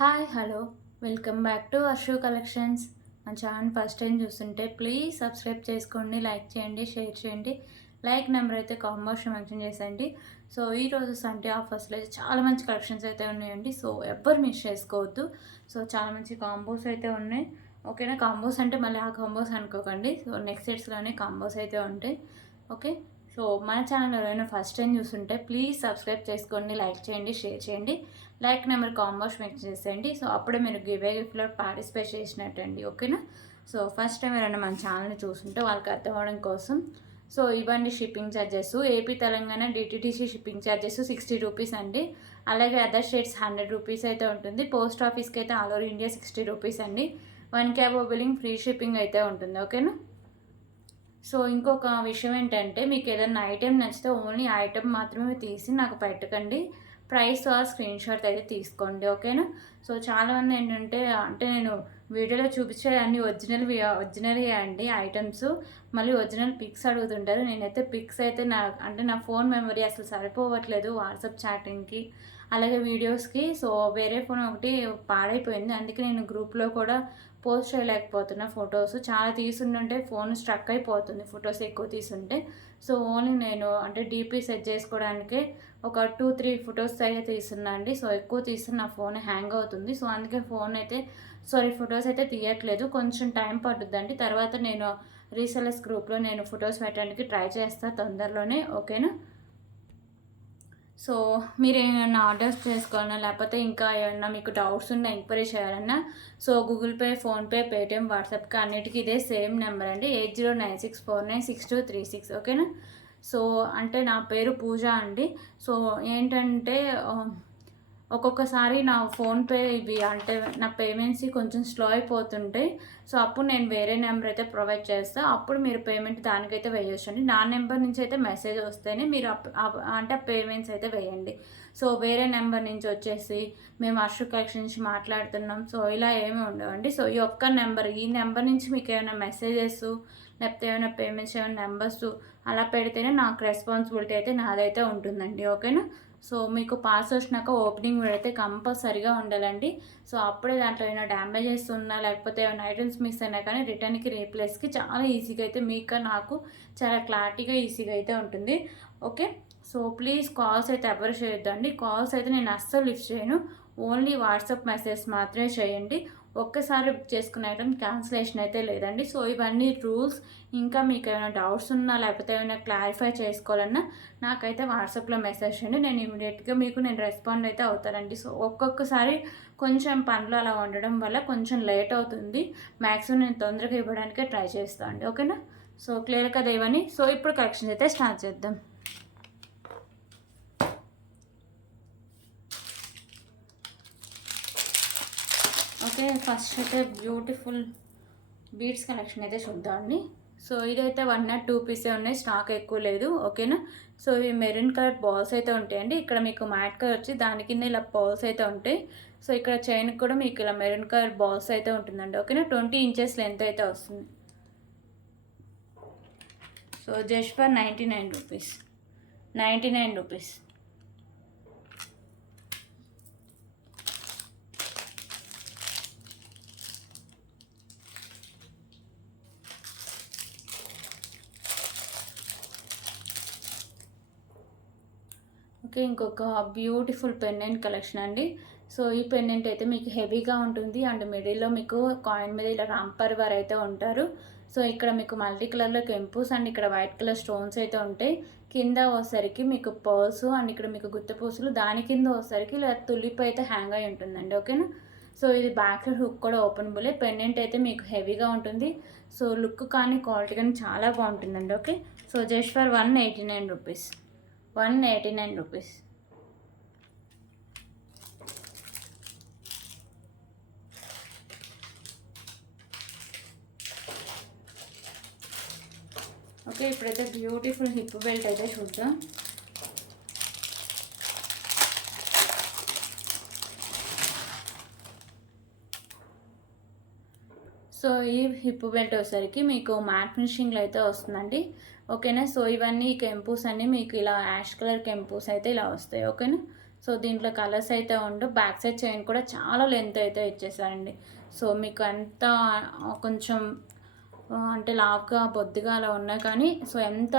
Hi hello welcome back to Ashu collections. మన channel first time చూస్తుంటే please subscribe చేసుకోండి, like చేయండి, షేర్ చేయండి. లైక్ నెంబర్ అయితే కాంబోషన్ మెన్షన్ చేసేయండి. సో ఈరోజు సండే ఆఫర్స్లో అయితే చాలా మంచి కలెక్షన్స్ అయితే ఉన్నాయండి. సో ఎవ్వరు మిస్ చేసుకోవద్దు. సో చాలా మంచి కాంబోస్ అయితే ఉన్నాయి. ఓకేనా, కాంబోస్ అంటే మళ్ళీ ఆ కాంబోస్ అనుకోకండి. సో నెక్స్ట్ సెట్స్లోనే కాంబోస్ అయితే ఉంటాయి. ఓకే, సో మన ఛానల్ ఎవరైనా ఫస్ట్ టైం చూస్తుంటే ప్లీజ్ సబ్స్క్రైబ్ చేసుకోండి, లైక్ చేయండి, షేర్ చేయండి. లైక్ నెంబర్ కాంబోస్ మెన్షన్ చేసేయండి. సో అప్పుడే మీరు గిఫ్ట్లో పార్టిసిపేట్ చేసినట్టండి. ఓకేనా, సో ఫస్ట్ టైం ఎవరైనా మన ఛానల్ని చూస్తుంటే వాళ్ళకి అర్థం అవ్వడం కోసం సో ఇవ్వండి shipping charges. AP Telangana DTDC shipping charges 60 rupees అండి. అలాగే అదర్ స్టేట్స్ 100 రూపీస్ అయితే ఉంటుంది. పోస్ట్ ఆఫీస్కి అయితే ఆల్ ఓవర్ ఇండియా 60 రూపీస్ అండి. 1 క్యాబ్ బిల్లింగ్ ఫ్రీ షిప్పింగ్ అయితే ఉంటుంది. ఓకేనా, సో ఇంకొక విషయం ఏంటంటే మీకు ఏదైనా ఐటెం నచ్చితే ఓన్లీ ఐటెం మాత్రమే తీసి నాకు పెట్టకండి. ప్రైస్ ఆర్ స్క్రీన్ షాట్ అయితే తీసుకోండి. ఓకేనా, సో చాలామంది ఏంటంటే నేను వీడియోలో చూపించే అన్ని ఒరిజినల్ అండి ఐటమ్స్. మళ్ళీ ఒరిజినల్ పిక్స్ అడుగుతుంటారు. నేనైతే పిక్స్ అయితే నా ఫోన్ మెమరీ అసలు సరిపోవట్లేదు వాట్సాప్ చాటింగ్కి అలాగే వీడియోస్కి. సో వేరే ఫోన్ ఒకటి పాడైపోయింది, అందుకే నేను గ్రూప్లో కూడా పోస్ట్ చేయలేకపోతున్నా. ఫొటోస్ చాలా తీసుంటుంటే ఫోన్ స్ట్రక్ అయిపోతుంది ఫొటోస్ ఎక్కువ తీసుంటే. సో ఓన్లీ నేను డీపీ సెట్ చేసుకోవడానికి ఒక 2-3 ఫొటోస్ అయితే తీస్తున్నా అండి. సో ఎక్కువ తీస్తే నా ఫోన్ హ్యాంగ్ అవుతుంది. సో అందుకే ఫొటోస్ అయితే తీయట్లేదు. కొంచెం టైం పడుతుందండి. తర్వాత నేను రీసెలర్స్ గ్రూప్లో నేను ఫొటోస్ పెట్టడానికి ట్రై చేస్తాను తొందరలోనే. ఓకేనా, సో మీరు ఏమైనా ఆర్డర్స్ చేసుకోవాలన్నా లేకపోతే ఇంకా ఏమన్నా మీకు డౌట్స్ ఉన్నా ఎంక్వైరీ చేయాలన్నా so Google pay, PhonePe, Paytm, వాట్సాప్కి అన్నిటికీ ఇదే సేమ్ నెంబర్ అండి, 8096496236. ఓకేనా, సో నా పేరు పూజ అండి. సో ఏంటంటే ఒక్కొక్కసారి నా ఫోన్పే ఇవి నా పేమెంట్స్ కొంచెం స్లో అయిపోతుంటాయి. సో అప్పుడు నేను వేరే నెంబర్ అయితే ప్రొవైడ్ చేస్తాను. అప్పుడు మీరు పేమెంట్ దానికైతే వేయొచ్చండి. నా నెంబర్ నుంచి అయితే మెసేజ్ వస్తేనే మీరు పేమెంట్స్ అయితే వేయండి. సో వేరే నెంబర్ నుంచి వచ్చేసి మేము అశు కలెక్షన్ నుంచి మాట్లాడుతున్నాం సో ఇలా ఏమీ ఉండవండి. సో ఈ నెంబర్ నుంచి మీకు ఏమైనా మెసేజెస్ లేకపోతే ఏమైనా పేమెంట్స్ ఏమైనా నెంబర్స్ అలా పెడితేనే నాకు రెస్పాన్సిబిలిటీ అయితే నాదైతే ఉంటుందండి. ఓకేనా, సో మీకు పార్సల్ వచ్చినాక ఓపెనింగ్ అయితే కంపల్సరీగా ఉండాలండి. సో అప్పుడే దాంట్లో ఏమైనా డ్యామేజెస్ ఉన్నా లేకపోతే ఏమైనా ఐటమ్స్ మిస్ అయినా కానీ రిటర్న్కి రీప్లేస్కి చాలా ఈజీగా అయితే మీకు నాకు చాలా క్లారిటీగా ఈజీగా అయితే ఉంటుంది. ఓకే, సో ప్లీజ్ కాల్స్ అయితే ఎవరు చేయొద్దండి. కాల్స్ అయితే నేను అస్సలు లిఫ్ట్ చేయను. ఓన్లీ వాట్సాప్ మెసేజ్ మాత్రమే చేయండి. ఒక్కసారి బుక్ చేసుకునే ఐటమ్ క్యాన్సిలేషన్ అయితే లేదండి. సో ఇవన్నీ రూల్స్. ఇంకా మీకు ఏమైనా డౌట్స్ ఉన్నా లేకపోతే ఏమైనా క్లారిఫై చేసుకోవాలన్నా నాకైతే వాట్సాప్లో మెసేజ్ చేయండి. నేను ఇమీడియట్గా నేను రెస్పాండ్ అయితే అవుతానండి. సో ఒక్కొక్కసారి కొంచెం పనులు అలా ఉండడం వల్ల కొంచెం లేట్ అవుతుంది. మ్యాక్సిమం నేను తొందరగా ఇవ్వడానికే ట్రై చేస్తాను అండి. ఓకేనా, సో క్లియర్ కదా ఇవన్నీ. సో ఇప్పుడు కలెక్షన్స్ అయితే స్టార్ట్ చేద్దాం. ఓకే, ఫస్ట్ అయితే బ్యూటిఫుల్ బీడ్స్ కలెక్షన్ అయితే చూద్దామండి. సో ఇదైతే 1 or 2 పీసే ఉన్నాయి, స్టాక్ ఎక్కువ లేదు. ఓకేనా, సో ఇవి మెరూన్ కలర్ బాల్స్ అయితే ఉంటాయండి. ఇక్కడ మీకు మ్యాట్ కలర్ వచ్చి దాని కింద ఇలా బాల్స్ అయితే ఉంటాయి. సో ఇక్కడ చైన్కి కూడా మీకు ఇలా మెరూన్ కలర్ బాల్స్ అయితే ఉంటుందండి. ఓకేనా, 20 ఇంచెస్ లెంత్ అయితే వస్తుంది. So just for 99 rupees. 99 rupees. Okay, ఇంకొక బ్యూటిఫుల్ పెండెంట్ కలెక్షన్ అండి. సో ఈ పెండెంట్ అయితే మీకు హెవీగా ఉంటుంది అండ్ మిడిల్లో మీకు కాయిన్ మీద ఇలా రామ్ పరివార్ అయితే ఉంటారు. సో ఇక్కడ మీకు మల్టీ కలర్లో కెంపుస్ అండ్ ఇక్కడ వైట్ కలర్ స్టోన్స్ అయితే ఉంటాయి. కింద వచ్చేసరికి మీకు పర్ల్స్ అండ్ ఇక్కడ మీకు గుత్తపూసలు, దాని కింద వచ్చేసరికి ఇలా తులిప్ అయితే హ్యాంగ్ అయి ఉంటుందండి. ఓకేనా, సో ఇది బ్యాక్ సైడ్ హుక్ కూడా ఓపెనబులే. పెండెంట్ అయితే మీకు హెవీగా ఉంటుంది. సో లుక్ కానీ క్వాలిటీ కానీ చాలా బాగుంటుందండి. Okay, so just for 189 rupees. 189 rupees. Okay, ఇప్పుడైతే బ్యూటిఫుల్ హిప్ బెల్ట్ అయితే చూద్దాం. సో ఈ హిప్ బెల్ట్ వచ్చేసరికి మీకు మ్యాట్ ఫినిషింగ్లో అయితే వస్తుందండి. ఓకేనా, సో ఇవన్నీ కెంపూస్ అన్నీ మీకు ఇలా యాష్ కలర్ కెంపూస్ అయితే ఇలా వస్తాయి. ఓకేనా, సో దీంట్లో కలర్స్ అయితే ఉండు. బ్యాక్ సైడ్ చైన్ కూడా చాలా లెంత్ అయితే ఇచ్చేసారండి. సో మీకు ఎంత కొంచెం అంటే లావుగా బొద్దుగా అలా ఉన్నా కానీ సో ఎంత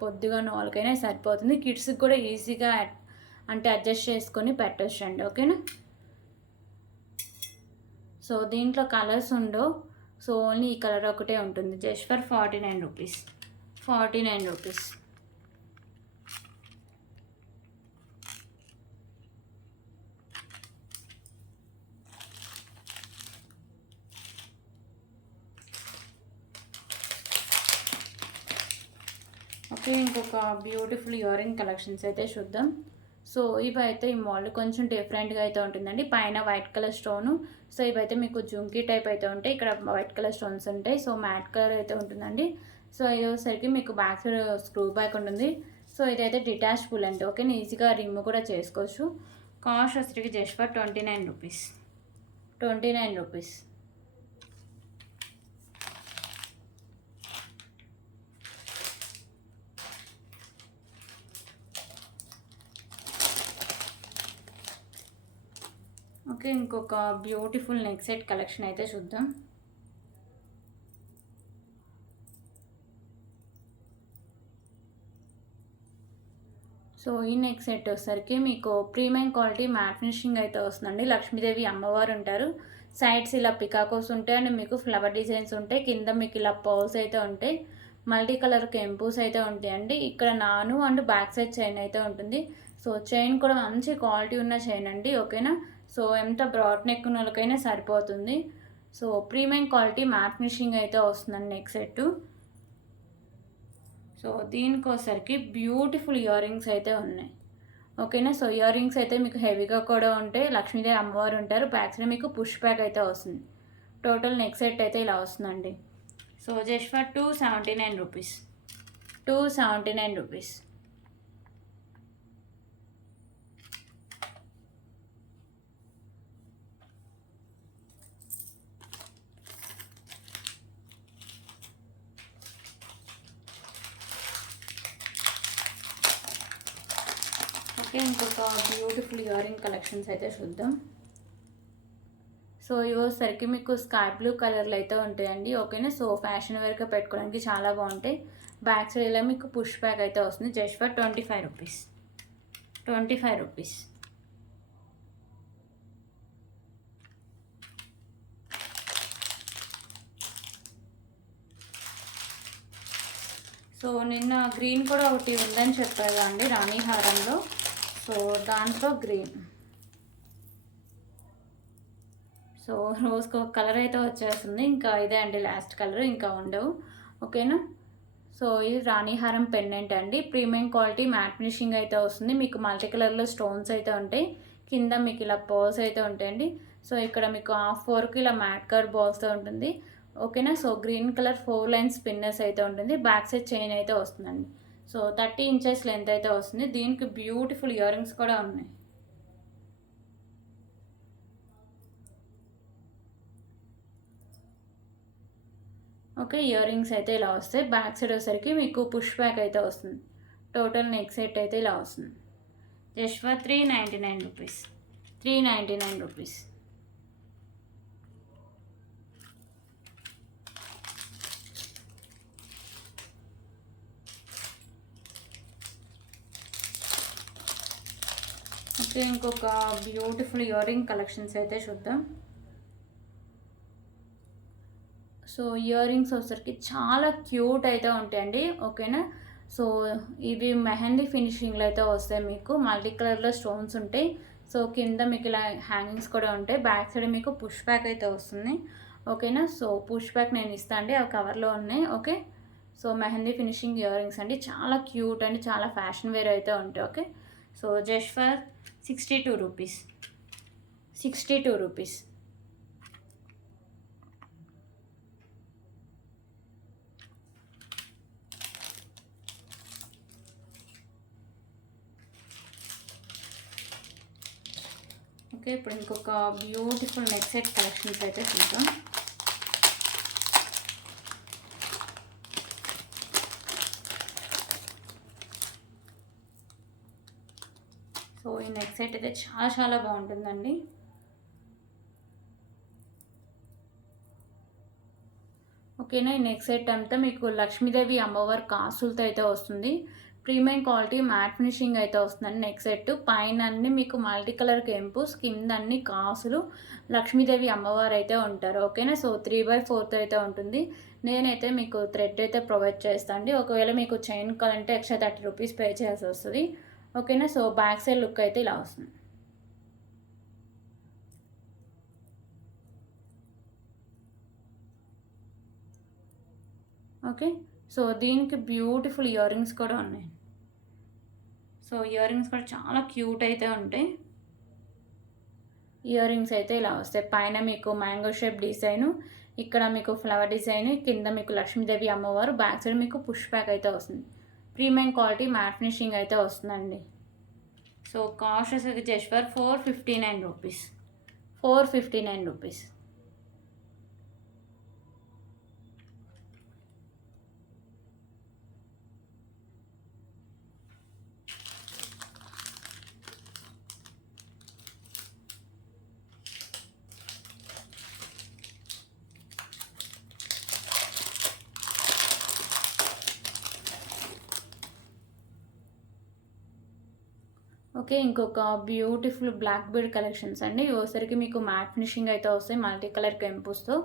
బొద్దుగా ఉన్న వాళ్ళకైనా సరిపోతుంది. కిడ్స్కి కూడా ఈజీగా అంటే అడ్జస్ట్ చేసుకొని పెట్టొచ్చండి. ఓకేనా. సో దీంట్లో కలర్స్ ఉండవు. సో ఓన్లీ ఈ కలర్ ఒకటే ఉంటుంది. Just for 49 rupees. 49 rupees. Okay, ఇంకొక బ్యూటిఫుల్ ఇయరింగ్ కలెక్షన్స్ అయితే చూద్దాం. సో ఇవైతే ఈ మోడల్ కొంచెం డిఫరెంట్గా అయితే ఉంటుందండి. పైన వైట్ కలర్ స్టోను. సో ఇవైతే మీకు జుంకీ టైప్ అయితే ఉంటాయి. ఇక్కడ వైట్ కలర్ స్టోన్స్ ఉంటాయి. సో మ్యాట్ కలర్ అయితే ఉంటుందండి. సో ఇది వచ్చేసరికి మీకు బ్యాక్ సైడ్ స్క్రూ బ్యాక్ ఉంటుంది. సో ఇదైతే డిటాచబుల్ అండి. ఓకే, ఈజీగా రిమూవ్ కూడా చేసుకోవచ్చు. కాస్ట్ వచ్చేసరికి just for 29 rupees. 29 rupees. Okay, ఇంకొక బ్యూటిఫుల్ నెక్ సెట్ కలెక్షన్ అయితే చూద్దాం. సో ఈ నెక్ సెట్ వచ్చేసరికి మీకు ప్రీమియం క్వాలిటీ మ్యాట్ ఫినిషింగ్ అయితే వస్తుందండి. లక్ష్మీదేవి అమ్మవారు ఉంటారు. సైడ్స్ ఇలా పికాకోస్ ఉంటాయి అండ్ మీకు ఫ్లవర్ డిజైన్స్ ఉంటాయి. కింద మీకు ఇలా పర్ల్స్ అయితే ఉంటాయి. మల్టీ కలర్ కెంపూస్ అయితే ఉంటాయండి. ఇక్కడ నాను అండ్ బ్యాక్ సైడ్ చైన్ అయితే ఉంటుంది. సో చైన్ కూడా మంచి క్వాలిటీ ఉన్న చైన్ అండి. ఓకేనా. సో ఎంత బ్రాడ్ నెక్ ఉన్న వాళ్ళకైనా సరిపోతుంది. So premium quality matte finishing అయితే వస్తుందండి నెక్ సెట్. సో దీనికోసరికి బ్యూటిఫుల్ ఇయర్ రింగ్స్ అయితే ఉన్నాయి. ఓకేనా. సో ఇయర్ రింగ్స్ అయితే మీకు హెవీగా కూడా ఉంటాయి. లక్ష్మీదేవి అమ్మవారు ఉంటారు. బ్యాక్ సైడ్ మీకు పుష్ బ్యాక్ అయితే వస్తుంది. టోటల్ నెక్ సెట్ అయితే ఇలా వస్తుందండి. So just for 279 rupees. 279 rupees. Okay, ఇంకొక బ్యూటిఫుల్ ఇయర్ రింగ్ కలెక్షన్స్ అయితే చూద్దాం. సో ఇవోసరికి మీకు స్కై బ్లూ కలర్లు అయితే ఉంటాయండి. ఓకేనా. సో ఫ్యాషన్ వేర్గా పెట్టుకోవడానికి చాలా బాగుంటాయి. బ్యాక్ సైడ్ ఇలా మీకు పుష్ బ్యాక్ అయితే వస్తుంది. Just for 25 rupees. 25 rupees. So నిన్న గ్రీన్ కూడా ఒకటి ఉందని చెప్పారు అండి రాణి హారంలో. సో దాంట్లో గ్రీన్. సో రోజ్కి ఒక కలర్ అయితే వచ్చేస్తుంది. ఇంకా ఇదే అండి లాస్ట్ కలర్, ఇంకా ఉండవు. ఓకేనా. సో ఇది రాణిహారం పెండెంట్ అండి. ప్రీమియం క్వాలిటీ మ్యాట్ ఫినిషింగ్ అయితే వస్తుంది. మీకు మల్టీ కలర్లో స్టోన్స్ అయితే ఉంటాయి. కింద మీకు ఇలా పర్ల్స్ అయితే ఉంటాయండి. సో ఇక్కడ మీకు హాఫ్ 4కి ఇలా మ్యాట్ కలర్ బాల్స్తో ఉంటుంది. ఓకేనా. So green colour 4 line spinners అయితే ఉంటుంది. బ్యాక్ సైడ్ చైన్ అయితే వస్తుందండి. సో 30 ఇంచెస్ లెంత్ అయితే వస్తుంది. దీనికి బ్యూటిఫుల్ ఇయర్ రింగ్స్ కూడా ఉన్నాయి. ఓకే, ఇయర్ రింగ్స్ అయితే ఇలా వస్తాయి. బ్యాక్ సైడ్ వచ్చేసరికి మీకు పుష్ బ్యాక్ అయితే వస్తుంది. టోటల్ నెక్ సెట్ అయితే ఇలా వస్తుంది. Just for 399 rupees. 399 rupees. Okay, ఇంకొక బ్యూటిఫుల్ ఇయర్ రింగ్ కలెక్షన్స్ అయితే చూద్దాం. సో ఇయర్ రింగ్స్ వచ్చేసరికి చాలా క్యూట్ అయితే ఉంటాయండి. ఓకేనా. సో ఇవి మెహందీ ఫినిషింగ్లో అయితే వస్తాయి. మీకు మల్టీ కలర్లో స్టోన్స్ ఉంటాయి. సో కింద మీకు ఇలా హ్యాంగింగ్స్ కూడా ఉంటాయి. బ్యాక్ సైడ్ మీకు పుష్ బ్యాక్ అయితే వస్తుంది. ఓకేనా. సో పుష్ బ్యాక్ నేను ఇస్తాను అండి, అవి కవర్లో ఉన్నాయి. Okay. So mehndi finishing ear rings అండి. చాలా క్యూట్ అండి, చాలా ఫ్యాషన్ వేర్ అయితే ఉంటాయి. Okay. So just for 62 rupees. 62 rupees. Okay, ఇప్పుడు ఇంకొక బ్యూటిఫుల్ నెక్ సెట్ కలెక్షన్స్ అయితే చూద్దాం. సో ఈ నెక్ సెట్ అయితే చాలా చాలా బాగుంటుందండి. ఓకేనా. ఈ నెక్ సెట్ అంతా మీకు లక్ష్మీదేవి అమ్మవారి కాసులతో అయితే వస్తుంది. ప్రీమియం క్వాలిటీ మ్యాట్ ఫినిషింగ్ అయితే వస్తుందండి నెక్ సెట్. పైన అన్ని మీకు మల్టీ కలర్ కెంపుస్, కింద అన్ని కాసులు, లక్ష్మీదేవి అమ్మవారు అయితే ఉంటారు. ఓకేనా. సో 3/4 అయితే ఉంటుంది. నేనైతే మీకు థ్రెడ్ అయితే ప్రొవైడ్ చేస్తాను అండి. ఒకవేళ మీకు చైన్ కావాలంటే ఎక్స్ట్రా 30 రూపీస్ పే చేయాల్సి వస్తుంది. ఓకేనా. సో బ్యాక్ సైడ్ లుక్ అయితే ఇలా వస్తుంది. ఓకే. సో దీనికి బ్యూటిఫుల్ ఇయర్ రింగ్స్ కూడా ఉన్నాయి. సో ఇయర్ రింగ్స్ కూడా చాలా క్యూట్ అయితే ఉంటాయి. ఇయర్ రింగ్స్ అయితే ఇలా వస్తాయి. పైన మీకు మ్యాంగో షేప్ డిజైను, ఇక్కడ మీకు ఫ్లవర్ డిజైన్, కింద మీకు లక్ష్మీదేవి అమ్మవారు, బ్యాక్ సైడ్ మీకు పుష్ బ్యాక్ అయితే వస్తుంది. ప్రీమియం క్వాలిటీ మ్యాట్ ఫినిషింగ్ అయితే వస్తుందండి. సో కాస్ట్ వచ్చేసి just for 459 rupees. 459 rupees. Okay. ఇంకొక బ్యూటిఫుల్ బ్లాక్ బీడ్ కలెక్షన్స్ అండి. ఓసరికి మీకు మ్యాట్ ఫినిషింగ్ అయితే వస్తాయి మల్టీ కలర్ కెంపుస్తో.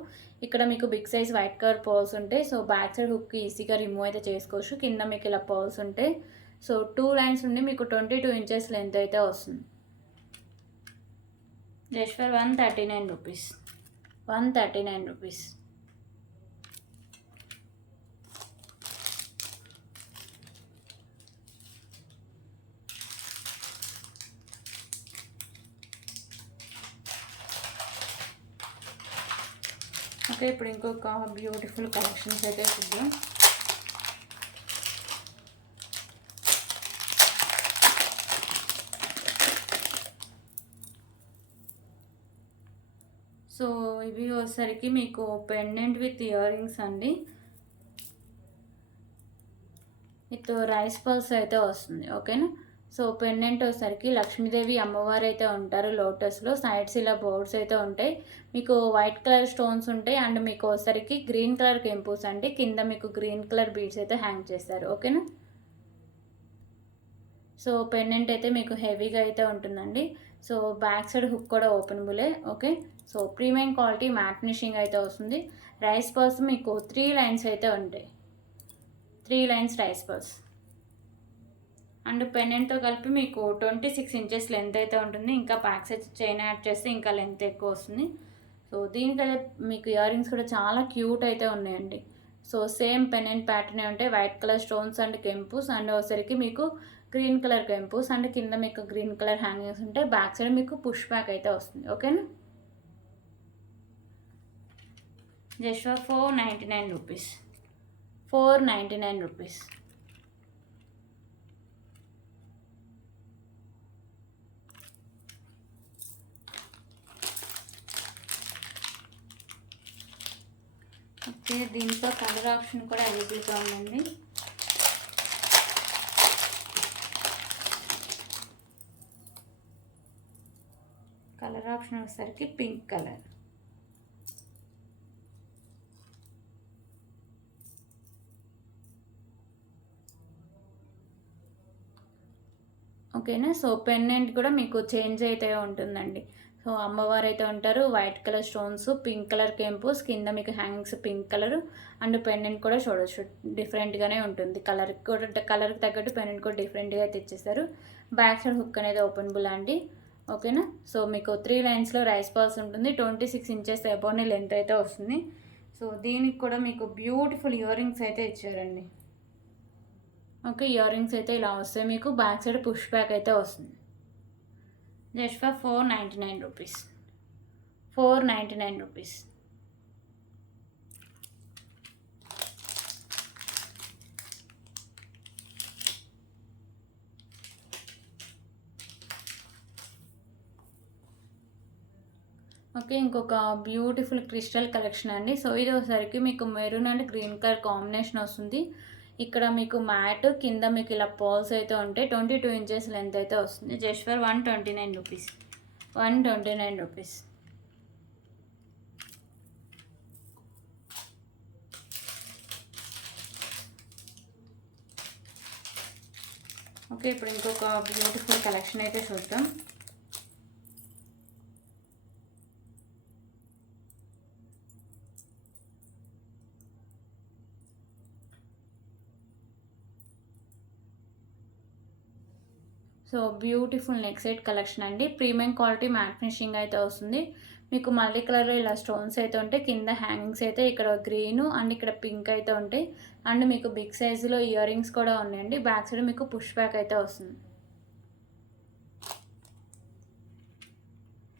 ఇక్కడ మీకు big size white colour pearls ఉంటాయి. సో బ్యాక్ సైడ్ హుక్ ఈజీగా రిమూవ్ అయితే చేసుకోవచ్చు. కింద మీకు ఇలా పర్ల్స్ ఉంటాయి. సో 2 లైన్స్ నుండి మీకు 22 ఇంచెస్ లెంత్ అయితే వస్తుంది. Just for 139 rupees. 139 rupees. Okay. ఇప్పుడు ఇంకొక బ్యూటిఫుల్ కలెక్షన్స్ అయితే చూద్దాం. సో ఇవి వచ్చేసరికి మీకు పెండెంట్ విత్ ఇయర్ రింగ్స్ అండి. విత్ రైస్ పల్స్ అయితే వస్తుంది. ఓకేనా. సో పెండెంట్ వచ్చేసరికి లక్ష్మీదేవి అమ్మవారు అయితే ఉంటారు లోటస్లో. సైడ్స్ ఇలా బోర్డ్స్ అయితే ఉంటాయి. మీకు వైట్ కలర్ స్టోన్స్ ఉంటాయి. అండ్ మీకు వచ్చేసరికి గ్రీన్ కలర్ కెంపుస్ అండి. కింద మీకు గ్రీన్ కలర్ బీడ్స్ అయితే హ్యాంగ్ చేస్తారు. ఓకేనా. సో పెండెంట్ అయితే మీకు హెవీగా అయితే ఉంటుందండి. సో బ్యాక్ సైడ్ హుక్ కూడా ఓపెనబులే. Okay. So premium quality matte finishing అయితే వస్తుంది. రైస్ పల్స్ మీకు 3 లైన్స్ అయితే ఉంటాయి. 3 లైన్స్ రైస్ పల్స్. అండ్ పెండెంట్తో కలిపి మీకు 26 ఇంచెస్ లెంత్ అయితే ఉంటుంది. ఇంకా బ్యాక్ సైడ్ చైన్ యాడ్ చేస్తే ఇంకా లెంత్ ఎక్కువ వస్తుంది. సో దీనికైతే మీకు ఇయర్ రింగ్స్ కూడా చాలా క్యూట్ అయితే ఉన్నాయండి. సో సేమ్ పెండెంట్ ప్యాటర్నే ఉంటాయి. వైట్ కలర్ స్టోన్స్ అండ్ కెంపుస్, అండ్ వచ్చేసరికి మీకు గ్రీన్ కలర్ కెంపుస్, అండ్ కింద మీకు గ్రీన్ కలర్ హ్యాంగింగ్స్ ఉంటాయి. బ్యాక్ సైడ్ మీకు పుష్ బ్యాక్ అయితే వస్తుంది. ఓకేనా. Just for 499 rupees. 499 rupees. Okay. దీంట్లో కలర్ ఆప్షన్ కూడా అవైలబుల్గా ఉందండి. కలర్ ఆప్షన్ వచ్చేసరికి పింక్ కలర్. ఓకేనా. సో పెండెంట్ కూడా మీకు చేంజ్ అయితే ఉంటుందండి. సో అమ్మవారు అయితే ఉంటారు. White colour stones, pink colour కెంపుస్, కింద మీకు hangings pink colour, and pendant కూడా చూడవచ్చు డిఫరెంట్గానే ఉంటుంది. కలర్కి తగ్గట్టు పెండెంట్ కూడా డిఫరెంట్గా అయితే ఇచ్చేస్తారు. బ్యాక్ సైడ్ హుక్ అనేది ఓపెనబుల్ అండి. ఓకేనా. సో మీకు 3 లైన్స్లో రైస్ పల్స్ ఉంటుంది. 26 ఇంచెస్ అబోవ్నే లెంత్ అయితే వస్తుంది. సో దీనికి కూడా మీకు బ్యూటిఫుల్ ఇయర్ రింగ్స్ అయితే ఇచ్చారండి. ఓకే. ఇయర్ రింగ్స్ అయితే ఇలా వస్తాయి. మీకు బ్యాక్ సైడ్ పుష్ బ్యాక్ అయితే వస్తుంది. Just for 499 rupees. 499 rupees. Okay. ఇంకొక బ్యూటిఫుల్ క్రిస్టల్ కలెక్షన్ అండి. సో ఇది ఒకసారికి మీకు maroon and green colour combination వస్తుంది. ఇక్కడ మీకు మ్యాట్ కింద మీకు ఇలా పర్ల్స్ అయితే ఉంటాయి. 22 ఇంచెస్ లెంత్ అయితే వస్తుంది. Just for 129 rupees. 129 rupees. Okay, ఇప్పుడు ఇంకొక బ్యూటిఫుల్ కలెక్షన్ అయితే చూద్దాం. So beautiful neck set collection అండి. ప్రీమియం క్వాలిటీ మ్యాట్ ఫినిషింగ్ అయితే వస్తుంది. మీకు మల్టీ కలర్లో ఇలా స్టోన్స్ అయితే ఉంటాయి. కింద హ్యాంగింగ్స్ అయితే ఇక్కడ గ్రీన్ అండ్ ఇక్కడ పింక్ అయితే ఉంటాయి. అండ్ మీకు బిగ్ సైజులో ఇయర్ రింగ్స్ కూడా ఉన్నాయండి. బ్యాక్ సైడ్ మీకు పుష్ బ్యాక్ అయితే వస్తుంది.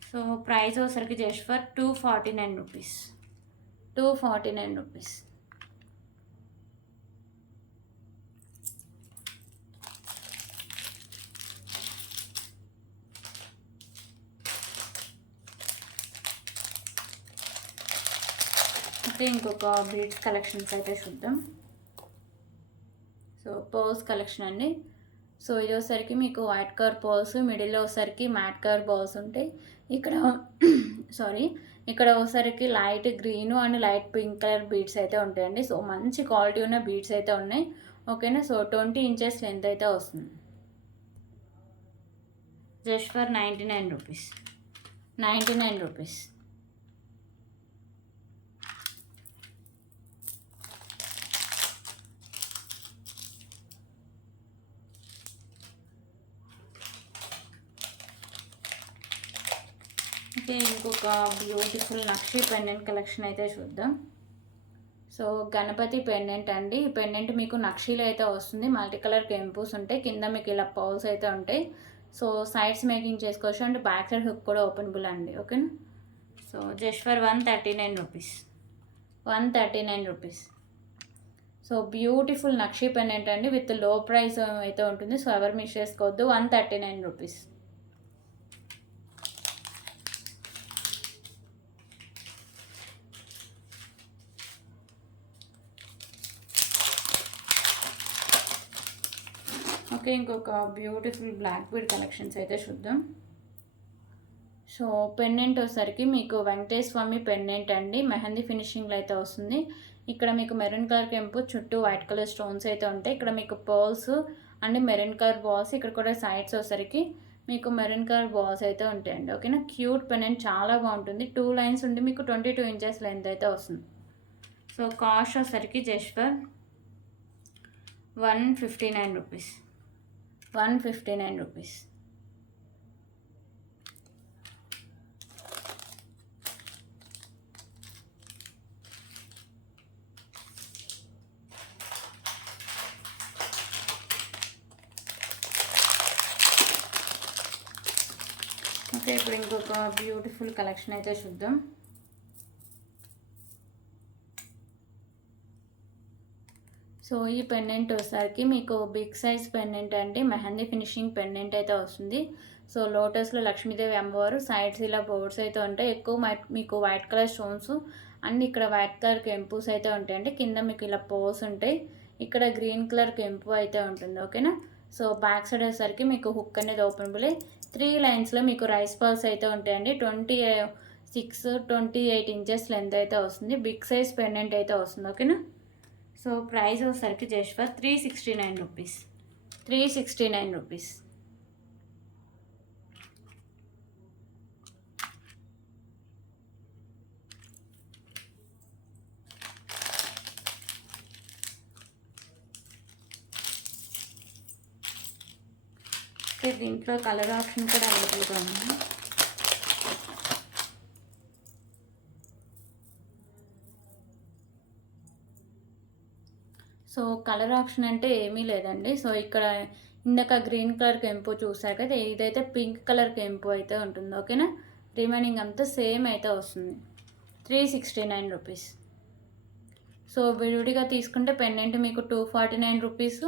సో ప్రైస్ వచ్చరికి just for 249 rupees. 249 rupees. Okay, ఇంకొక బీడ్స్ కలెక్షన్స్ అయితే చూద్దాం. సో పర్ల్స్ కలెక్షన్ అండి. సో ఇది వచ్చరికి మీకు వైట్ కలర్ పర్ల్స్, మిడిల్లో వచ్చరికి మ్యాట్ కలర్ పర్ల్స్ ఉంటాయి. ఇక్కడ ఇక్కడ ఒకసారికి light green and light pink colour beads అయితే ఉంటాయండి. సో మంచి క్వాలిటీ ఉన్న బీడ్స్ అయితే ఉన్నాయి. ఓకేనా. సో 20 ఇంచెస్ లెంత్ అయితే వస్తుంది. Just for 99 rupees. 99 rupees. Okay, ఇంకొక బ్యూటిఫుల్ నక్షి పెండెంట్ కలెక్షన్ అయితే చూద్దాం. సో గణపతి పెండెంట్ అండి. ఈ పెండెంట్ మీకు నక్షీలో అయితే వస్తుంది. మల్టీ కలర్ కెంపూస్ ఉంటాయి. కింద మీకు ఇలా పౌల్స్ అయితే ఉంటాయి. సో సైడ్స్ మేకింగ్ చేసుకోవచ్చు. అండ్ బ్యాక్ సైడ్ హుక్ కూడా ఓపెనబుల్ అండి. ఓకేనా. So just for 139 rupees. 139 rupees. So beautiful nakshi pendant అండి. విత్ లో ప్రైస్ అయితే ఉంటుంది. సో ఎవరు మిస్ చేసుకోవద్దు. 139 రూపీస్. ఓకే, ఇంకొక బ్యూటిఫుల్ బ్లాక్ బీడ్ కలెక్షన్స్ అయితే చూద్దాం. సో పెండెంట్ వచ్చరికి మీకు వెంకటేశ్వర స్వామి పెండెంట్ అండి. మెహందీ ఫినిషింగ్లో అయితే వస్తుంది. ఇక్కడ మీకు మెరూన్ కలర్ కెంపు, చుట్టూ వైట్ కలర్ స్టోన్స్ అయితే ఉంటాయి. ఇక్కడ మీకు pearls and maroon colour balls, ఇక్కడ కూడా సైడ్స్ వచ్చరికి మీకు మెరూన్ కలర్ బాల్స్ అయితే ఉంటాయండి. ఓకేనా. క్యూట్ పెండెంట్ చాలా బాగుంటుంది. 2 లైన్స్ ఉండి మీకు 22 ఇంచెస్ లెంత్ అయితే వస్తుంది. సో కాస్ట్ వచ్చరికి just for 159 rupees. 159 rupees. Okay, ఇప్పుడు ఇంకొక బ్యూటిఫుల్ కలెక్షన్ అయితే చూద్దాం. సో ఈ పెండెంట్ వచ్చేసరికి మీకు బిగ్ సైజ్ పెండెంట్ అండి. మెహందీ ఫినిషింగ్ పెండెంట్ అయితే వస్తుంది. సో లోటస్లో లక్ష్మీదేవి అమ్మవారు, సైడ్స్ ఇలా బోర్డ్స్ అయితే ఉంటాయి. ఎక్కువ మీకు వైట్ కలర్ స్టోన్స్ అండ్ ఇక్కడ వైట్ కలర్ కెంపూస్ అయితే ఉంటాయండి. కింద మీకు ఇలా పోస్ ఉంటాయి. ఇక్కడ గ్రీన్ కలర్ కెంపు అయితే ఉంటుంది. ఓకేనా. సో బ్యాక్ సైడ్ వచ్చేసరికి మీకు హుక్ అనేది ఓపెనబుల్. 3 లైన్స్లో మీకు రైస్ పర్ల్స్ అయితే ఉంటాయండి. 28 ఇంచెస్ లెంత్ అయితే వస్తుంది. బిగ్ సైజ్ పెండెంట్ అయితే వస్తుంది. ఓకేనా. సో ప్రైస్ వచ్చేసరికి జస్ట్ ఫర్ 369 రూపీస్. 369 రూపీస్. దీంట్లో కలర్ ఆప్షన్ కూడా అవైలబుల్గా ఉంది. సో కలర్ ఆప్షన్ అంటే ఏమీ లేదండి. సో ఇక్కడ ఇందాక గ్రీన్ కలర్ కెంపు చూసారు కదా, ఇదైతే పింక్ కలర్ కెంపు అయితే ఉంటుంది. ఓకేనా. రిమైనింగ్ అంతా సేమ్ అయితే వస్తుంది. 369 రూపీస్. సో విడివిడిగా తీసుకుంటే పెండెంట్ మీకు 249 రూపీస్.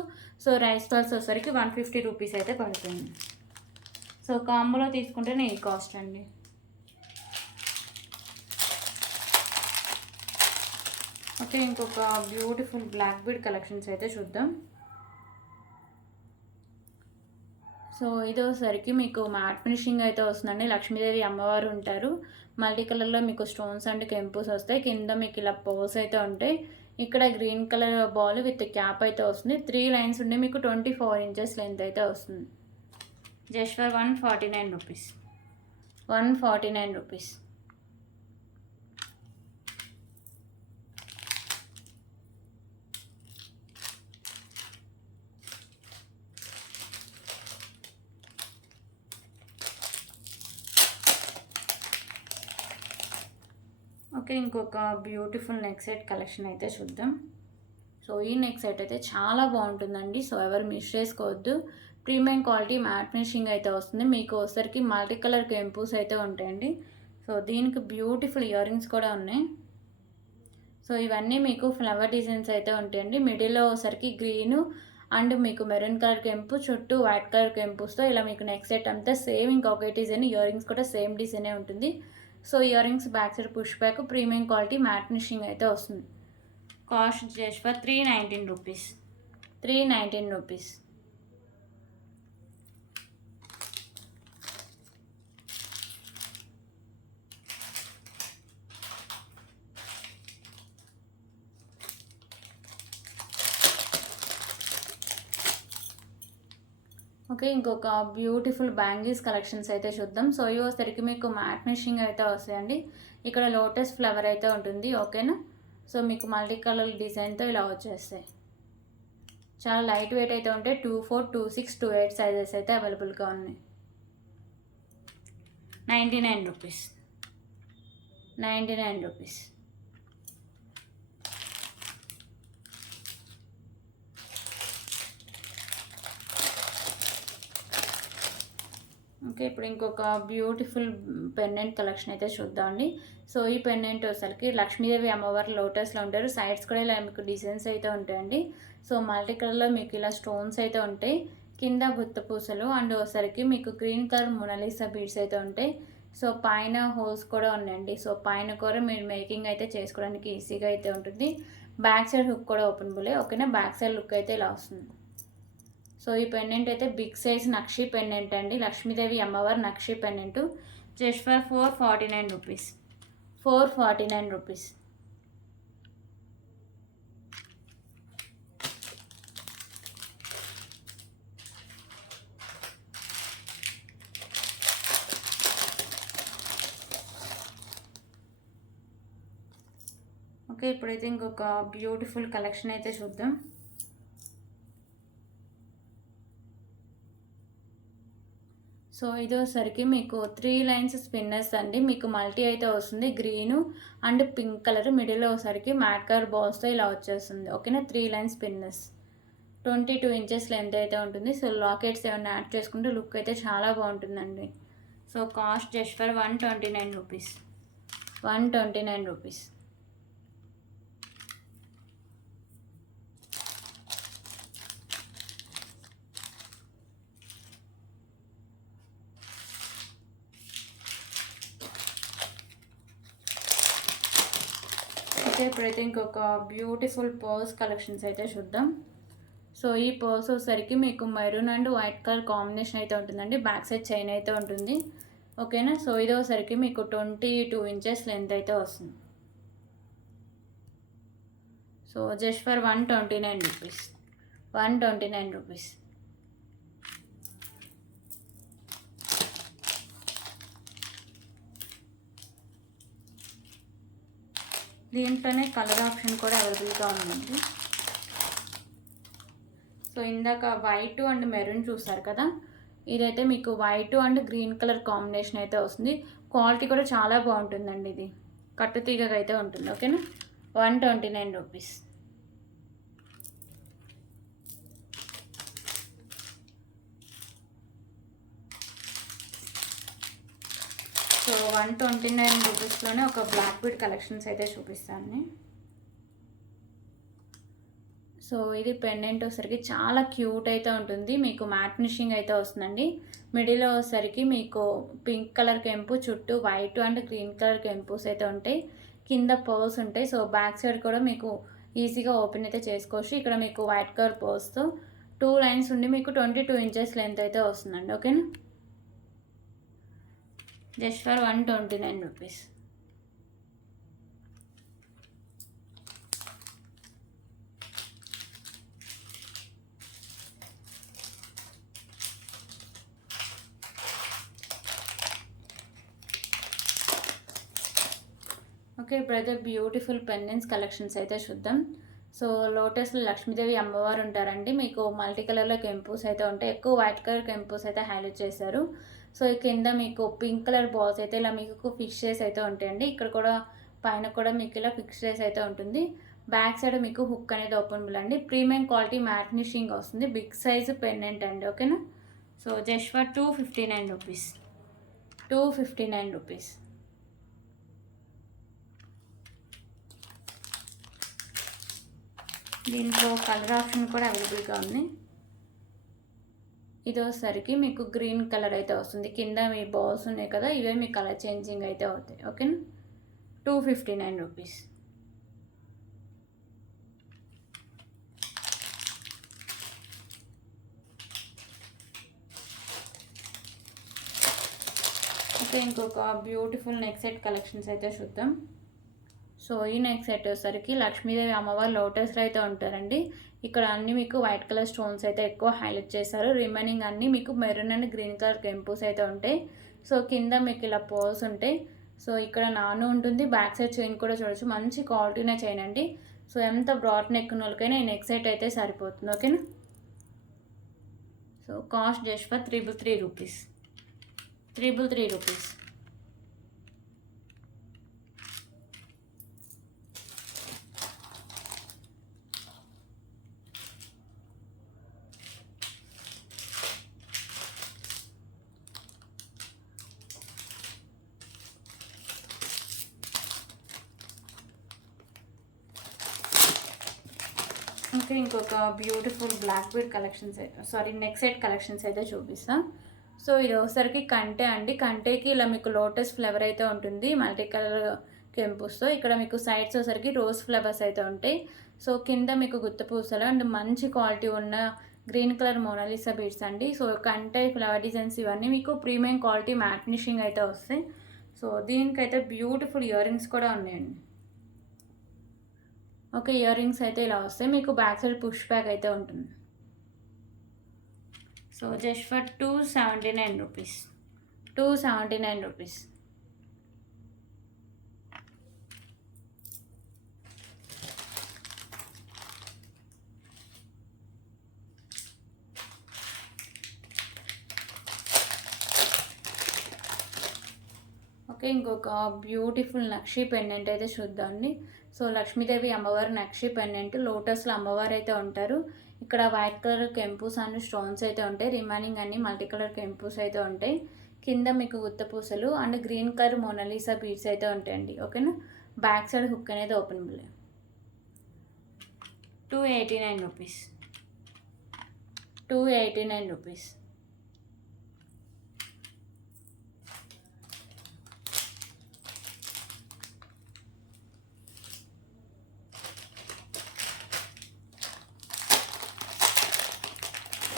సో రైస్ పర్ల్స్ వచ్చేసరికి 150 రూపీస్ అయితే పడుతుంది. సో కాంబోలో తీసుకుంటేనే ఈ కాస్ట్ అండి. ఓకే, ఇంకొక బ్యూటిఫుల్ బ్లాక్ బీడ్ కలెక్షన్స్ అయితే చూద్దాం. సో ఇది వచ్చేసరికి మీకు మ్యాట్ ఫినిషింగ్ అయితే వస్తుందండి. లక్ష్మీదేవి అమ్మవారు ఉంటారు. మల్టీ కలర్లో మీకు స్టోన్స్ అండ్ కెంపుస్ వస్తాయి. కింద మీకు ఇలా పోల్స్ అయితే ఉంటాయి. ఇక్కడ green colour ball with cap అయితే వస్తుంది. 3 లైన్స్ ఉండి మీకు 24 ఇంచెస్ లెంత్ అయితే వస్తుంది. Just for 149 rupees. 149 rupees. Okay, ఇంకొక బ్యూటిఫుల్ నెక్ సెట్ కలెక్షన్ అయితే చూద్దాం. సో ఈ నెక్ సెట్ అయితే చాలా బాగుంటుందండి. సో ఎవరు మిస్ చేసుకోవద్దు. ప్రీమియం క్వాలిటీ మ్యాట్ ఫినిషింగ్ అయితే వస్తుంది. మీకు ఒకసారికి మల్టీ కలర్ కెంపూస్ అయితే ఉంటాయండి. సో దీనికి బ్యూటిఫుల్ ఇయర్ రింగ్స్ కూడా ఉన్నాయి. సో ఇవన్నీ మీకు ఫ్లవర్ డిజైన్స్ అయితే ఉంటాయండి. మిడిల్లో ఒకసారికి గ్రీను అండ్ మీకు మెరూన్ కలర్ కెంపు, చుట్టూ వైట్ కలర్ కెంపుస్తో ఇలా మీకు నెక్ సెట్ అంతా సేమ్ ఇంకొక డిజైన్. ఇయర్ రింగ్స్ కూడా సేమ్ డిజైనే ఉంటుంది. So ear rings back side push back premium quality matte finishing అయితే వస్తుంది. Cost just for 319 rupees. 319 rupees. Okay, ఇంకొక బ్యూటిఫుల్ బ్యాంగిల్స్ కలెక్షన్స్ అయితే చూద్దాం. సో ఇవి వచ్చేసరికి మీకు మ్యాట్ ఫినిషింగ్ అయితే వస్తాయండి. ఇక్కడ లోటస్ ఫ్లవర్ అయితే ఉంటుంది. ఓకేనా. సో మీకు మల్టీ కలర్ డిజైన్తో ఇలా వచ్చేస్తాయి. చాలా లైట్ వెయిట్ అయితే ఉంటాయి. 24, 26, 28 సైజెస్ అయితే అవైలబుల్గా ఉన్నాయి. 99 రూపీస్. 99 రూపీస్. ఓకే, ఇప్పుడు ఇంకొక బ్యూటిఫుల్ పెండెంట్ కలెక్షన్ అయితే చూద్దామండి. సో ఈ పెండెంట్ వచ్చేసరికి లక్ష్మీదేవి అమ్మవారు లోటస్లో ఉంటారు. సైడ్స్ కూడా ఇలా మీకు డిజైన్స్ అయితే ఉంటాయండి. సో మల్టీ కలర్లో మీకు ఇలా స్టోన్స్ అయితే ఉంటాయి. కింద గుత్త పూసలు అండ్ ఒకసారికి మీకు గ్రీన్ కలర్ మొనాలిసా బీడ్స్ అయితే ఉంటాయి. సో పైన హోల్స్ కూడా ఉన్నాయండి. సో పైన కూడా మీరు మేకింగ్ అయితే చేసుకోవడానికి ఈజీగా అయితే ఉంటుంది. బ్యాక్ సైడ్ హుక్ కూడా ఓపెన్ బులే. ఓకేనా. బ్యాక్ సైడ్ లుక్ అయితే ఇలా వస్తుంది. సో ఈ పెండెంట్ అయితే బిగ్ సైజ్ నక్షి పెండెంట్ అండి. లక్ష్మీదేవి అమ్మవారి నక్షి pendant. Just for 449 rupees. 449 rupees. Okay, ఇప్పుడైతే ఇంకొక బ్యూటిఫుల్ కలెక్షన్ అయితే చూద్దాం. సో ఇది వచ్చేసరికి మీకు 3 లైన్స్ స్పిన్నర్స్ అండి. మీకు మల్టీ అయితే వస్తుంది. గ్రీను అండ్ పింక్ కలర్ మిడిల్లో వచ్చేసరికి మ్యాట్ కలర్ బాల్స్తో ఇలా వచ్చేస్తుంది. ఓకేనా. 3 లైన్స్ స్పిన్నర్స్. 22 ఇంచెస్ లెంత్ అయితే ఉంటుంది. సో లాకెట్స్ ఏమైనా యాడ్ చేసుకుంటే లుక్ అయితే చాలా బాగుంటుందండి. So cost just for 129 rupees. 129 rupees. ఇప్పుడైతే ఇంకొక బ్యూటిఫుల్ పర్స్ కలెక్షన్స్ అయితే చూద్దాం. సో ఈ పర్స్ వచ్చేసరికి మీకు maroon and white colour combination అయితే ఉంటుందండి. బ్యాక్ సైడ్ చైన్ అయితే ఉంటుంది. ఓకేనా. సో ఇది వచ్చేసరికి మీకు 22 ఇంచెస్ లెంత్ అయితే వస్తుంది. So just for 129 rupees. 129 rupees. దీంట్లోనే కలర్ ఆప్షన్ కూడా అవైలబుల్గా ఉందండి. సో ఇందాక వైట్ అండ్ మెరూన్ చూసారు కదా. ఇదైతే మీకు white and green colour combination అయితే వస్తుంది. క్వాలిటీ కూడా చాలా బాగుంటుందండి. ఇది కట్టుతీగగా అయితే ఉంటుంది. ఓకేనా. 129 రూపీస్. సో 129 రూపీస్లోనే ఒక బ్లాక్ బీడ్ కలెక్షన్స్ అయితే చూపిస్తాను. సో ఇది పెండెంట్ వచ్చేసరికి చాలా క్యూట్ అయితే ఉంటుంది. మీకు మ్యాట్ ఫినిషింగ్ అయితే వస్తుందండి. మిడిల్లో వచ్చేసరికి మీకు పింక్ కలర్ కెంపు, చుట్టూ వైట్ అండ్ గ్రీన్ కలర్ కెంపుస్ అయితే ఉంటాయి. కింద పర్ల్స్ ఉంటాయి. సో బ్యాక్ సైడ్ కూడా మీకు ఈజీగా ఓపెన్ అయితే చేసుకోవచ్చు. ఇక్కడ మీకు వైట్ కలర్ పర్ల్స్తో 2 లైన్స్ ఉండి మీకు 22 ఇంచెస్ లెంత్ అయితే వస్తుందండి. ఓకేనా, జస్ట్ ఫర్ 129 రూపీస్. ఓకే, ఇప్పుడైతే బ్యూటిఫుల్ పెండెంట్స్ కలెక్షన్స్ అయితే చూద్దాం. సో లోటస్లో లక్ష్మీదేవి అమ్మవారు ఉంటారండి. మీకు మల్టీ కలర్లో కెంపుస్ అయితే ఉంటాయి. ఎక్కువ వైట్ కలర్ కెంపుస్ అయితే హైలైట్ చేశారు. సో ఈ కింద మీకు పింక్ కలర్ బాల్స్ అయితే ఇలా మీకు ఫిక్స్ అయితే ఉంటాయండి. ఇక్కడ కూడా పైన కూడా మీకు ఇలా ఫిక్స్ అయితే ఉంటుంది. బ్యాక్ సైడ్ మీకు హుక్ అనేది ఓపెనబుల్ అండి. ప్రీమియం క్వాలిటీ మ్యాట్ ఫినిషింగ్ వస్తుంది. బిగ్ సైజ్ పెండెంట్ అండి. ఓకేనా, so just for 259 rupees. 259 rupees. దీంట్లో కలర్ ఆప్షన్ కూడా అవైలబుల్గా ఉంది. ఇది వచ్చేసరికి మీకు గ్రీన్ కలర్ అయితే వస్తుంది. కింద మీ బాల్స్ ఉన్నాయి కదా, ఇవే మీ కలర్ చేంజింగ్ అయితే అవుతాయి. ఓకేనా, 259 రూపీస్. ఓకే, ఇంకొక బ్యూటిఫుల్ నెక్ సెట్ కలెక్షన్స్ అయితే చూద్దాం. సో ఈ నెక్ సెట్ వచ్చేసరికి లక్ష్మీదేవి అమ్మవారు లోటస్లో అయితే ఉంటారండి. ఇక్కడ అన్ని మీకు వైట్ కలర్ స్టోన్స్ అయితే ఎక్కువ హైలైట్ చేశారు. రిమైనింగ్ అన్నీ మీకు మెరూన్ అండ్ గ్రీన్ కలర్ కెంపుస్ అయితే ఉంటాయి. సో కింద మీకు ఇలా పోల్స్ ఉంటాయి. సో ఇక్కడ నాను ఉంటుంది. బ్యాక్ సైడ్ చైన్ కూడా చూడొచ్చు. మంచి క్వాలిటీనే చైన్ అండి. సో ఎంత బ్రాడ్ నెక్ ఉన్న వాళ్ళకైనా ఈ నెక్ సెట్ అయితే సరిపోతుంది. ఓకేనా, so cost just for 333 rupees. 333 rupees. Okay, ఇంకొక beautiful black bead collections neck set collections అయితే చూపిస్తాం. సో ఇది ఒకసారికి కంటే అండి. కంటేకి ఇలా మీకు లోటస్ ఫ్లేవర్ అయితే ఉంటుంది మల్టీ కలర్ కెంపుస్తో. ఇక్కడ మీకు సైడ్స్ వచ్చరికి రోజ్ ఫ్లవర్స్ అయితే ఉంటాయి. సో కింద మీకు గుత్తపూసలు అండ్ మంచి క్వాలిటీ ఉన్న గ్రీన్ కలర్ మోనాలిసా బీడ్స్ అండి. సో కంటే ఫ్లవర్ డిజైన్స్ ఇవన్నీ మీకు ప్రీమియం క్వాలిటీ మ్యాట్ ఫినిషింగ్ అయితే వస్తాయి. సో దీనికైతే బ్యూటిఫుల్ ఇయర్ రింగ్స్ కూడా ఉన్నాయండి. ఓకే, ఇయర్ రింగ్స్ అయితే ఇలా వస్తాయి. మీకు బ్యాక్ సైడ్ పుష్ బ్యాక్ అయితే ఉంటుంది. So just for 279 rupees. 279 rupees. Okay, ఇంకొక బ్యూటిఫుల్ నక్షి పెండెంట్ అయితే చూద్దామండి. సో లక్ష్మీదేవి అమ్మవారు నక్షి పెండెంట్. లోటస్లో అమ్మవారు అయితే ఉంటారు. ఇక్కడ వైట్ కలర్ కెంపుస్ అండ్ స్టోన్స్ అయితే ఉంటాయి. రిమైనింగ్ అన్ని మల్టీ కలర్ కెంపుస్ అయితే ఉంటాయి. కింద మీకు గుత్తపూసలు and green colour Mona Lisa beads అయితే ఉంటాయండి. ఓకేనా, బ్యాక్ సైడ్ హుక్ అనేది ఓపెనబుల్. 289 రూపీస్. 289 రూపీస్.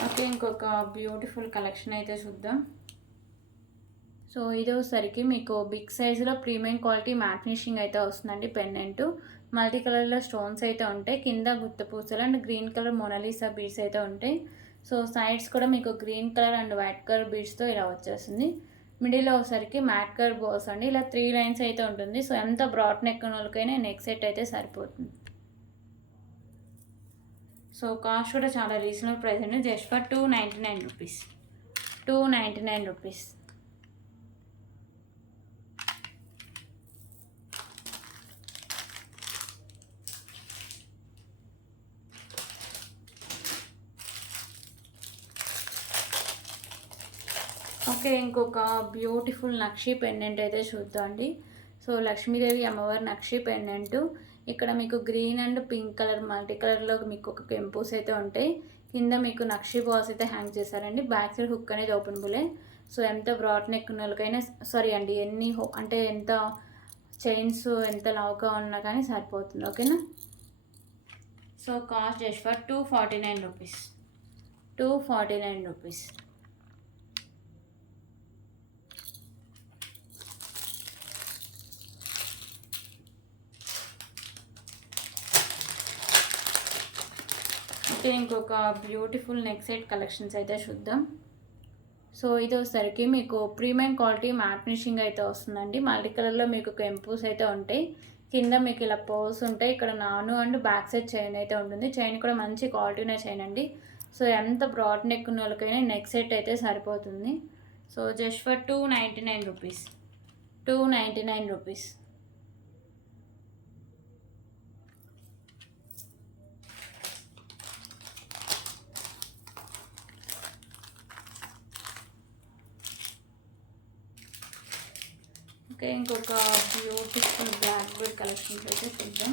ఓకే, ఇంకొక బ్యూటిఫుల్ కలెక్షన్ అయితే చూద్దాం. సో ఇది వచ్చేసరికి మీకు బిగ్ సైజులో ప్రీమియం క్వాలిటీ మ్యాట్ ఫినిషింగ్ అయితే వస్తుందండి. పెండెంట్ మల్టీ కలర్లో స్టోన్స్ అయితే ఉంటాయి. కింద గుత్తపూసలు and green colour Mona Lisa beads అయితే ఉంటాయి. సో సైడ్స్ కూడా మీకు green colour and white colour బీడ్స్తో ఇలా వచ్చేస్తుంది. మిడిల్లో వచ్చేసరికి మ్యాట్ కలర్ బాల్స్ అండి. ఇలా 3 లైన్స్ అయితే ఉంటుంది. సో ఎంత బ్రాడ్ నెక్ ఉన్న వాళ్ళకైనా నెక్ సెట్ అయితే సరిపోతుంది. సో కాస్ట్ కూడా చాలా రీజనబుల్ ప్రైస్ అండి. Just for 299 rupees. 299 rupees. Okay, ఇంకొక బ్యూటిఫుల్ నక్షి పెండెంట్ అయితే చూద్దామండి. సో లక్ష్మీదేవి అమ్మవారి నక్షి పెండెంట్. ఇక్కడ మీకు green and pink colour multi కలర్లో మీకు ఒక కెంపుస్ అయితే ఉంటాయి. కింద మీకు నక్షి బాల్స్ అయితే హ్యాంగ్ చేశారండి. బ్యాక్ సైడ్ హుక్ అనేది ఓపెనబులే. సో ఎంత బ్రాడ్ నెక్ ఉన్న వాళ్ళకైనా అంటే ఎంత చైన్స్ ఎంత లావుగా ఉన్నా కానీ సరిపోతుంది. ఓకేనా. So cost just for 249 rupees. 249 rupees. Okay, ఇంకొక బ్యూటిఫుల్ నెక్ సెట్ కలెక్షన్స్ అయితే చూద్దాం. సో ఇది వచ్చేసరికి మీకు ప్రీమియం క్వాలిటీ మ్యాట్ ఫినిషింగ్ అయితే వస్తుందండి. మల్టీ కలర్లో మీకు కెంపుస్ అయితే ఉంటాయి. కింద మీకు ఇలా పర్ల్స్ ఉంటాయి. ఇక్కడ నాను అండ్ బ్యాక్ సైడ్ చైన్ అయితే ఉంటుంది. చైన్ కూడా మంచి క్వాలిటీనే చైన్ అండి. సో ఎంత బ్రాడ్ నెక్ ఉన్న వాళ్ళకైనా నెక్ సెట్ అయితే సరిపోతుంది. So just for 299 rupees. 299 rupees. Okay, ఇంకొక బ్యూటిఫుల్ బ్లాక్ బర్డ్ కలెక్షన్స్ అయితే చూద్దాం.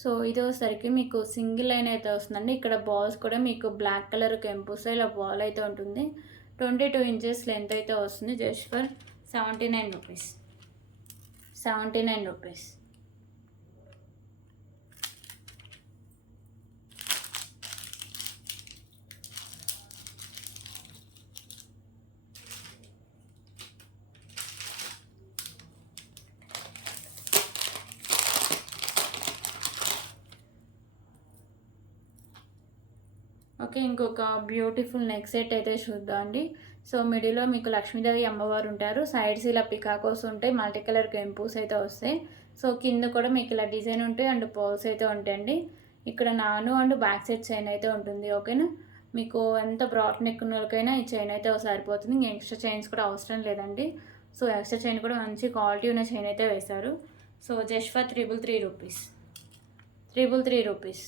సో ఇది వచ్చేసరికి మీకు సింగిల్ లైన్ అయితే వస్తుందండి. ఇక్కడ బాల్స్ కూడా మీకు బ్లాక్ కలర్ కెంపుస్ ఇలా బాల్ అయితే ఉంటుంది. 22 ఇంచెస్ లెంత్ అయితే వస్తుంది. Just for 79 rupees. 79 rupees. Okay, ఇంకొక బ్యూటిఫుల్ నెక్ సెట్ అయితే చూద్దాం అండి. సో మిడిల్లో మీకు లక్ష్మీదేవి అమ్మవారు ఉంటారు. సైడ్స్ ఇలా పికాకోస్ ఉంటాయి. మల్టీ కలర్ కెంపూస్ అయితే వస్తాయి. సో కింద కూడా మీకు ఇలా డిజైన్ ఉంటాయి అండ్ పర్ల్స్ అయితే ఉంటాయండి. ఇక్కడ నాను అండ్ బ్యాక్ సైడ్ చైన్ అయితే ఉంటుంది. ఓకేనా. మీకు ఎంత బ్రాడ్ నెక్ ఉన్న వాళ్ళకైనా ఈ చైన్ అయితే సరిపోతుంది. ఇంకా ఎక్స్ట్రా చైన్స్ కూడా అవసరం లేదండి. సో ఎక్స్ట్రా చైన్ కూడా మంచి క్వాలిటీ ఉన్న చైన్ అయితే వేశారు. So just for 333 rupees. 333 rupees.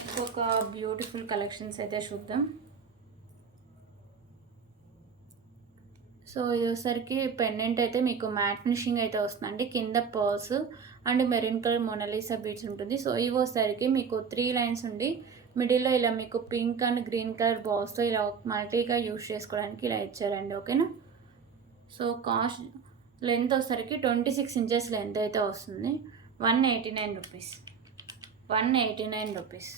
ఇంకొక బ్యూటిఫుల్ కలెక్షన్స్ అయితే చూద్దాం. సో ఇది వచ్చేసరికి పెండెంట్ అయితే మీకు మ్యాట్ ఫినిషింగ్ అయితే వస్తుందండి. కింద pearls and maroon colour Mona Lisa beads ఉంటుంది. సో ఇవి వచ్చేసరికి మీకు 3 లైన్స్ ఉండి మిడిల్లో ఇలా మీకు పింక్ అండ్ గ్రీన్ కలర్ బాల్స్తో ఇలా మల్టీగా యూజ్ చేసుకోవడానికి ఇలా ఇచ్చారండి. ఓకేనా. సో కాస్ట్ లెంత్ వచ్చేసరికి 26 ఇంచెస్ లెంత్ అయితే వస్తుంది. 189 రూపీస్. 189 రూపీస్.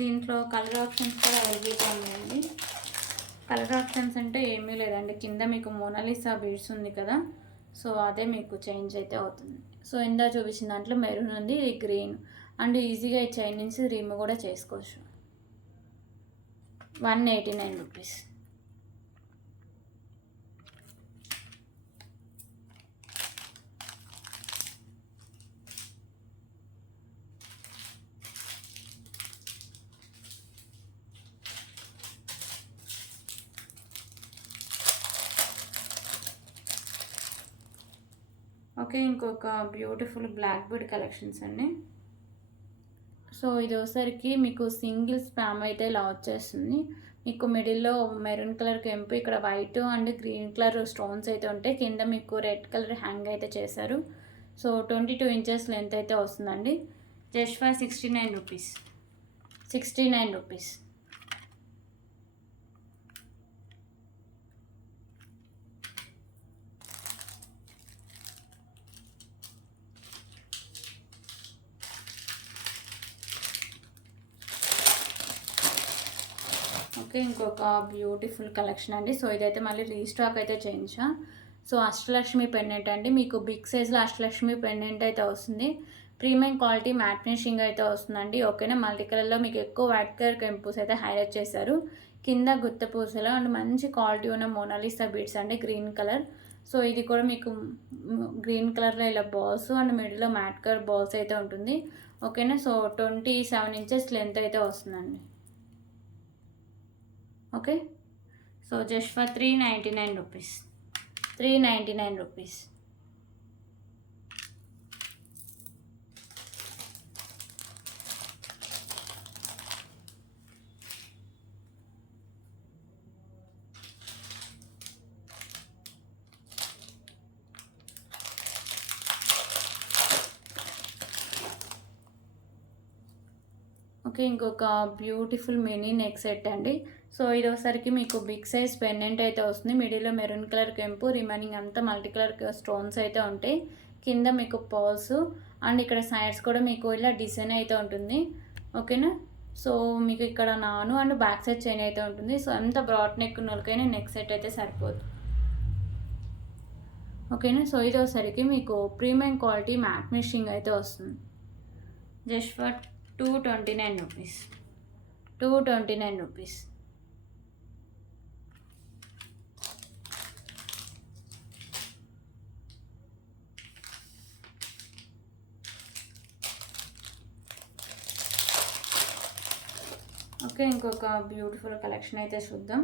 దీంట్లో కలర్ ఆప్షన్స్ కూడా అవైలబుల్గా ఉన్నాయండి. కలర్ ఆప్షన్స్ అంటే ఏమీ లేదండి. కింద మీకు మోనాలిసా బీడ్స్ ఉంది కదా, సో అదే మీకు చేంజ్ అయితే అవుతుంది. సో ఇందా చూపించిన దాంట్లో మెరూన్ ఉంది, ఇది గ్రీన్ అండ్ ఈజీగా ఈ చైన్ నుంచి రిమూవ్ కూడా చేసుకోవచ్చు. 189 రూపీస్. ఓకే, ఇంకొక బ్యూటిఫుల్ బ్లాక్ బీడ్ కలెక్షన్స్ అండి. సో ఇది వచ్చేసరికి మీకు సింగిల్ స్పామ్ అయితే ఇలా వచ్చేస్తుంది. మీకు మిడిల్లో మెరూన్ కలర్ కెంపు, ఇక్కడ white and green colour stones అయితే ఉంటాయి. కింద మీకు రెడ్ కలర్ హ్యాంగ్ అయితే చేశారు. సో 22 ఇంచెస్ లెంత్ అయితే వస్తుందండి. Just for 69 rupees. 69 rupees. Okay, ఇంకొక బ్యూటిఫుల్ కలెక్షన్ అండి. సో ఇదైతే మళ్ళీ రీస్టాక్ అయితే చేయించా. సో అష్టలక్ష్మి పెండెంట్ అండి. మీకు బిగ్ సైజ్లో అష్టలక్ష్మి పెండెంట్ అయితే వస్తుంది. ప్రీమియం క్వాలిటీ మ్యాట్ ఫినిషింగ్ అయితే వస్తుందండి. ఓకేనా. మల్టీ కలర్లో మీకు ఎక్కువ వైట్ కలర్ కెంపూస్ అయితే హైలైట్ చేశారు. కింద గుత్త పూసలు అండ్ మంచి క్వాలిటీ ఉన్న మోనాలిసా బీడ్స్ అండి, గ్రీన్ కలర్. సో ఇది కూడా మీకు గ్రీన్ కలర్లో ఇలా బాల్స్ అండ్ మిడిల్లో మ్యాట్ కలర్ బాల్స్ అయితే ఉంటుంది. ఓకేనా. సో 27 ఇంచెస్ లెంత్ అయితే వస్తుందండి. Okay. So just for 399 rupees. 399 rupees. Okay, ఇంకొక బ్యూటిఫుల్ మినీ నెక్ సెట్ అండి. సో ఇది ఒకసారికి మీకు బిగ్ సైజ్ పెండెంట్ అయితే వస్తుంది. మిడిల్లో మెరూన్ కలర్ కెంపు, రిమైనింగ్ అంతా మల్టీ కలర్ స్టోన్స్ అయితే ఉంటాయి. కింద మీకు పర్ల్స్ అండ్ ఇక్కడ సైడ్స్ కూడా మీకు ఇలా డిజైన్ అయితే ఉంటుంది. ఓకేనా. సో మీకు ఇక్కడ నాను అండ్ బ్యాక్ సైడ్ చైన్ అయితే ఉంటుంది. సో ఎంత బ్రాడ్ నెక్ ఉన్న వాళ్ళకైనా నెక్ సెట్ అయితే సరిపోదు. ఓకేనా. సో ఇది ఒకసారికి మీకు ప్రీమియం క్వాలిటీ మ్యాట్ ఫినిషింగ్ అయితే వస్తుంది. Just for 229 rupees. 229 rupees. Okay, ఇంకొక బ్యూటిఫుల్ కలెక్షన్ అయితే చూద్దాం.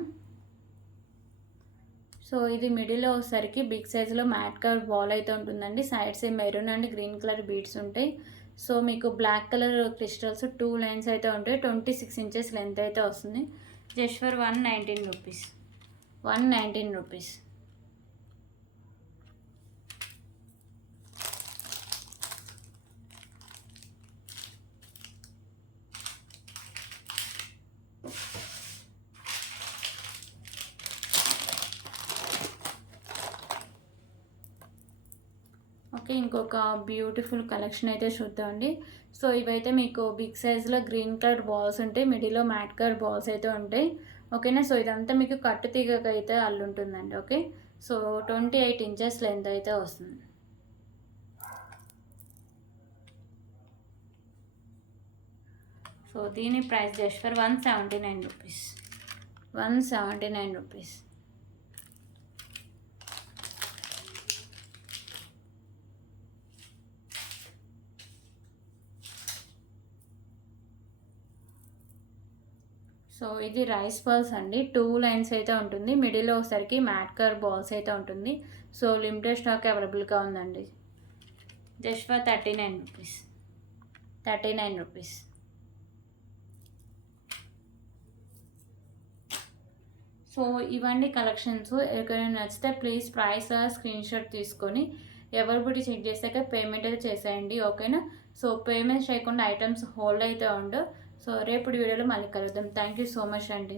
సో ఇది మిడిల్లో వచ్చేసరికి బిగ్ సైజులో మ్యాట్ కలర్ బాల్ అయితే ఉంటుందండి. Sides maroon and green colour beads ఉంటాయి. సో మీకు బ్లాక్ కలర్ క్రిస్టల్స్ 2 లైన్స్ అయితే ఉంటాయి. 26 ఇంచెస్ లెంత్ అయితే వస్తుంది. Just for 119 rupees. 119 rupees. Okay, ఇంకొక బ్యూటిఫుల్ కలెక్షన్ అయితే చూద్దామండి. సో ఇవైతే మీకు బిగ్ సైజ్లో గ్రీన్ కలర్ బాల్స్ ఉంటాయి. మిడిల్లో మ్యాట్ కలర్ బాల్స్ అయితే ఉంటాయి. ఓకేనా. సో ఇదంతా మీకు కట్టు తీగకు అయితే అల్లుంటుందండి. ఓకే. సో 28 ఇంచెస్ లెంత్ అయితే వస్తుంది. సో దీని price just for 179 rupees. 179 rupees. So ఇది రైస్ బాల్స్ అండి. 2 లైన్స్ అయితే ఉంటుంది. మిడిల్లో ఒకసారికి మ్యాట్ కలర్ బాల్స్ అయితే ఉంటుంది. సో లిమిటెడ్ స్టాక్ అవైలబుల్గా ఉందండి. Just for 39 rupees. 39 rupees. So ఇవన్నీ కలెక్షన్స్. ఎవరికైనా నచ్చితే ప్లీజ్ ప్రైస్ స్క్రీన్ షాట్ తీసుకొని ఎవరిబడి చెక్ చేశాక పేమెంట్ అయితే చేసేయండి. ఓకేనా. సో పేమెంట్ చేయకుండా ఐటమ్స్ హోల్డ్ అయితే ఉండవు. సో రేపటి వీడియోలో మళ్ళీ కలుద్దాం. థ్యాంక్ యూ సో మచ్ అండి.